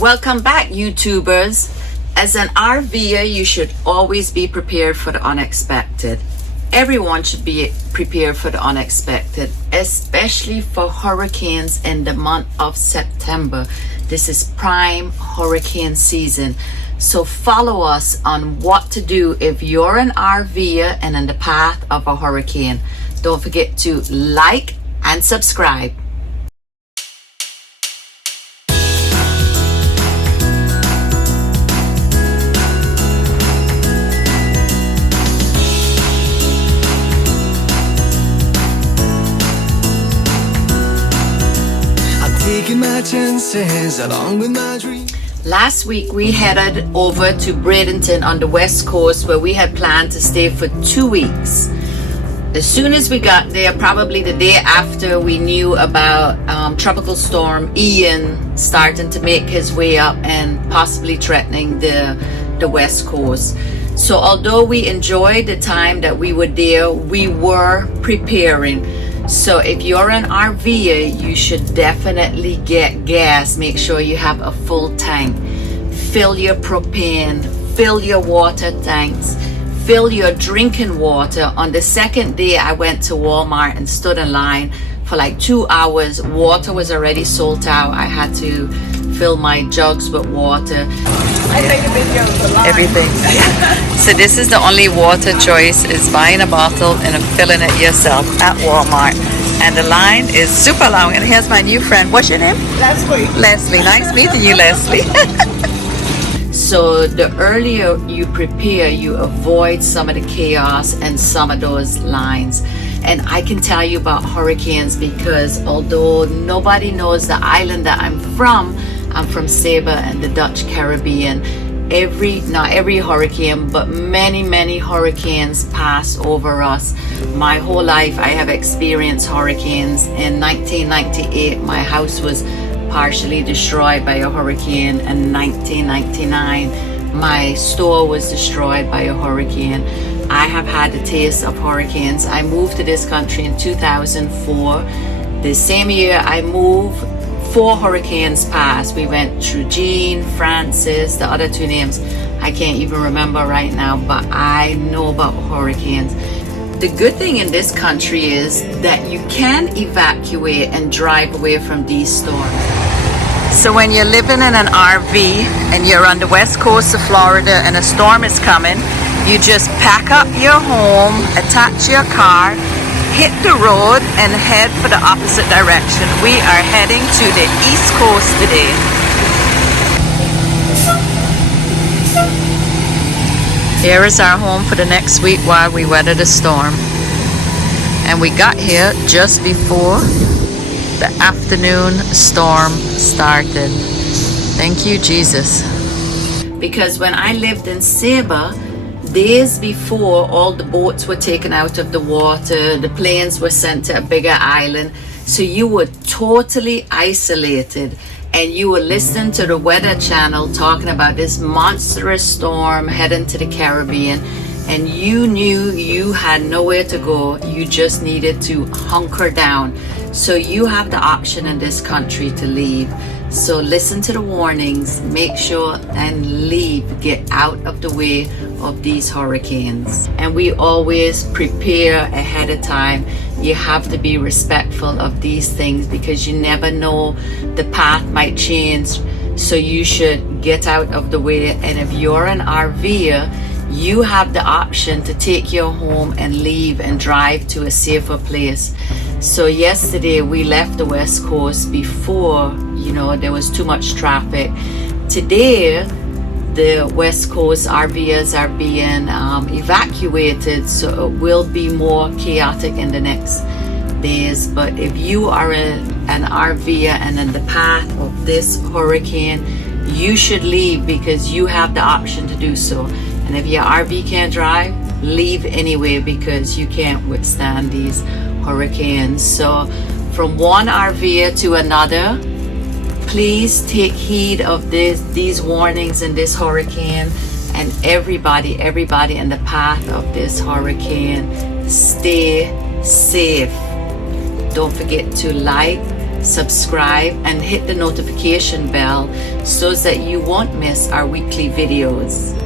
Welcome back, YouTubers. As an RVer, you should always be prepared for the unexpected. Everyone should be prepared for the unexpected, especially for hurricanes in the month of September. This is prime hurricane season. So follow us on what to do if you're an RVer and in the path of a hurricane. Don't forget to like and subscribe. My chances along with my dream. Last week we headed over to Bradenton on the west coast where we had planned to stay for 2 weeks. As soon as we got there, probably the day after, we knew about tropical storm Ian starting to make his way up and possibly threatening the west coast. So although we enjoyed the time that we were there, we were preparing. So if you're an RVer, you should definitely get gas. Make sure you have a full tank. Fill your propane, fill your water tanks, fill your drinking water. On the second day, I went to Walmart and stood in line for like 2 hours. Water was already sold out. I had to fill my jugs with water. I take a video of the line. Everything. So this is the only water choice, is buying a bottle and filling it yourself at Walmart. And the line is super long. And here's my new friend. What's your name? Leslie. Leslie. Nice meeting you, Leslie. So the earlier you prepare, you avoid some of the chaos and some of those lines. And I can tell you about hurricanes because although nobody knows the island that I'm from Saba and the Dutch Caribbean. Not every hurricane, but many hurricanes pass over us. My whole life I have experienced hurricanes. In 1998, my house was partially destroyed by a hurricane. In 1999, my store was destroyed by a hurricane. I have had the taste of hurricanes. I moved to this country in 2004. The same year I moved, 4 hurricanes passed. We went through Jean, Francis, the other 2 names I can't even remember right now, but I know about hurricanes. The good thing in this country is that you can evacuate and drive away from these storms. So when you're living in an RV and you're on the west coast of Florida and a storm is coming, you just pack up your home, attach your car, hit the road and head for the opposite direction. We are heading to the East Coast today. Here is our home for the next week while we weather the storm. And we got here just before the afternoon storm started. Thank you, Jesus. Because when I lived in Saba, days before, all the boats were taken out of the water, the planes were sent to a bigger island, so you were totally isolated and you were listening to the Weather Channel talking about this monstrous storm heading to the Caribbean, and you knew you had nowhere to go. You just needed to hunker down. So you have the option in this country to leave. So listen to the warnings, make sure and leave, get out of the way of these hurricanes. And we always prepare ahead of time. You have to be respectful of these things because you never know, the path might change. So you should get out of the way. And if you're an RVer, you have the option to take your home and leave and drive to a safer place. So yesterday we left the west coast before, there was too much traffic. Today, the west coast RVers are being evacuated, so it will be more chaotic in the next days. But if you are an RVer and in the path of this hurricane, you should leave because you have the option to do so. And if your RV can't drive, leave anyway because you can't withstand these hurricanes. So from one RVer to another, please take heed of these warnings in this hurricane, and everybody in the path of this hurricane, stay safe. Don't forget to like, subscribe, and hit the notification bell so that you won't miss our weekly videos.